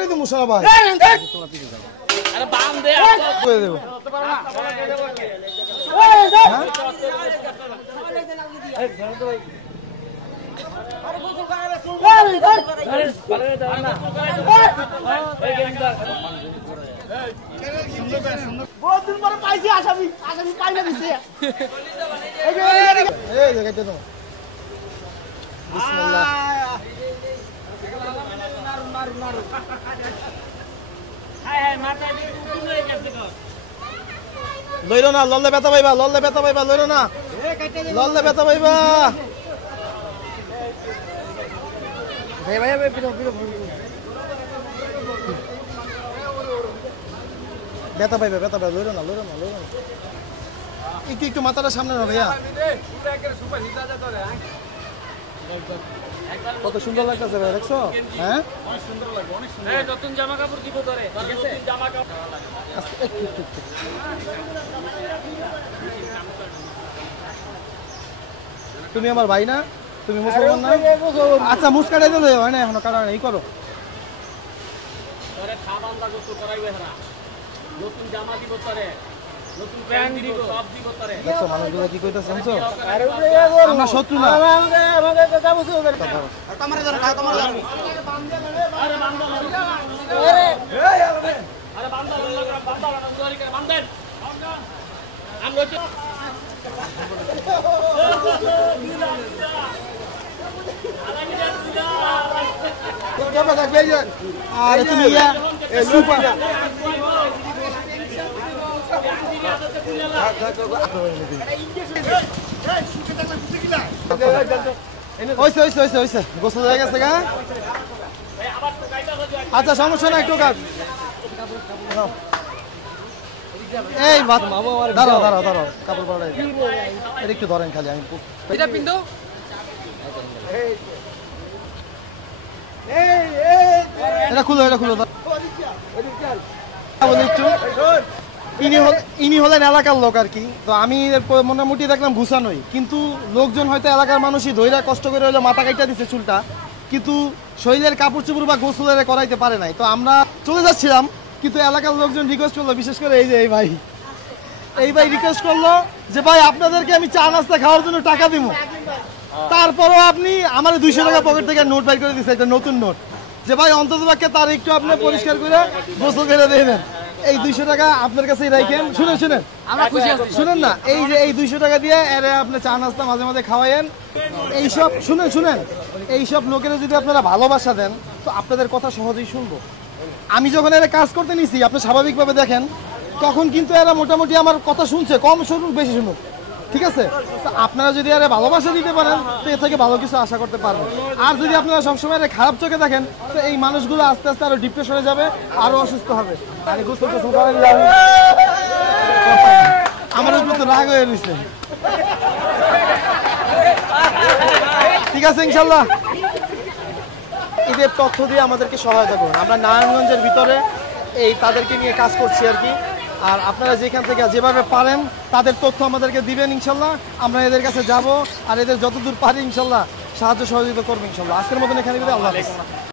করে দেবো সারা ভাই আরে বাম দে করে দেবো বহুত দিন পরে পাইছি আসামি পাই না দিছে এই জায়গাটা তো বিসমিল্লাহ লইলো না লল্লে ব্যথা পাইবা লইলো না লল্লে ব্যথা পাইবা ভাই ভাই ভাই পিরো ব্যথা পাইবা লইলো না একটু মাথাটা সামনে না ভাইয়া কত সুন্দর লাগতেছে ভাই দেখছো হ্যাঁ অনেক সুন্দর লাগে অনেক সুন্দর এই নতুন জামা কাপড় দিব তোরে ঠিক আছে জামা কাপড় তুমি আমার ভাই না তুমি মুসলমান না আচ্ছা মুস কাটাই দিলে হয় না এখনো কাটা এই করো তোরে খাবান্দা গোসল করাইবে হারা নতুন জামা দিব তোরে নতুন প্যান্ট দিব সব দিব তোরে দেখছো মানুষগুলো কি কইতাছে শুনছো আমরা শত্রু না আমাকে কথা বলছো আরে বান্দা বান্দেন আমরা আরে তুমি ইয়া সুপার হইছে গোসল হয়ে গেছে গা আচ্ছা সমস্যা না একটু কাজ এই দাঁড়াও কাপড় পরা এটা একটু ধরেন খালি আমি এটা পিন্দো এটা খুলো বলি একটু ইনি হলেন এলাকার লোক আর কি তো আমি মোটামুটি দেখলাম ঘুষানোই কিন্তু লোকজন হয়তো এলাকার মানুষই ধৈরা কষ্ট করে হইলো মাথা কাইটা দিচ্ছে চুলটা কিন্তু শরীরের কাপড় চোপড় বা গোসলের করাইতে পারে নাই তো আমরা চলে যাচ্ছিলাম কিন্তু এলাকার লোকজন রিকোয়েস্ট করলো বিশেষ করে এই যে এই ভাই রিকোয়েস্ট করলো যে ভাই আপনাদেরকে আমি চা নাস্তা খাওয়ার জন্য টাকা দিব তারপরও আপনি আমার 200 টাকা পকেট থেকে নোট বাই করে দিচ্ছে একটা নতুন নোট যে ভাই অন্তত পক্ষে তার একটু আপনি পরিষ্কার করে গোসল করে দেবেন এই 200 টাকা আপনার কাছেই রাখেন শুনেন আমরা খুশি আছি শুনেন না এই যে এই 200 টাকা দিয়ে এরে আপনি চা নাস্তা মাঝে মাঝে খাওয়ায়েন এইসব শুনেন এইসব লোকেরা যদি আপনারা ভালোবাসা দেন তো আপনাদের কথা সহজেই শুনবো আমি যখন এরা কাজ করতে নিছি আপনি স্বাভাবিকভাবে দেখেন তখন কিন্তু এরা মোটামুটি আমার কথা শুনছে কম শুনুক বেশি শুনুক ঠিক আছে তো আপনারা যদি এরা ভালোবাসা দিতে পারেন তো এর থেকে ভালো কিছু আশা করতে পারবেন আর যদি আপনারা সবসময় এরা খারাপ চোখে দেখেন তো এই মানুষগুলো আস্তে আস্তে আরো ডিপ্রেশনে যাবে আরো অসুস্থ হবে আরে গোসল টোসল করেন আমার উপর তো রাগ হয়ে রয়েছে ঠিক আছে ইনশাল্লাহ ঈদের তথ্য দিয়ে আমাদেরকে সহায়তা করুন আমরা নারায়ণগঞ্জের ভিতরে এই তাদেরকে নিয়ে কাজ করছি আর কি আর আপনারা যেখান থেকে যেভাবে পারেন তাদের তথ্য আমাদেরকে দিবেন ইনশাল্লাহ আমরা এদের কাছে যাব আর এদের যতদূর পারি ইনশাল্লাহ সাহায্য সহযোগিতা করবো ইনশাল্লাহ আজকের মতন এখানে আল্লাহ হাফেজ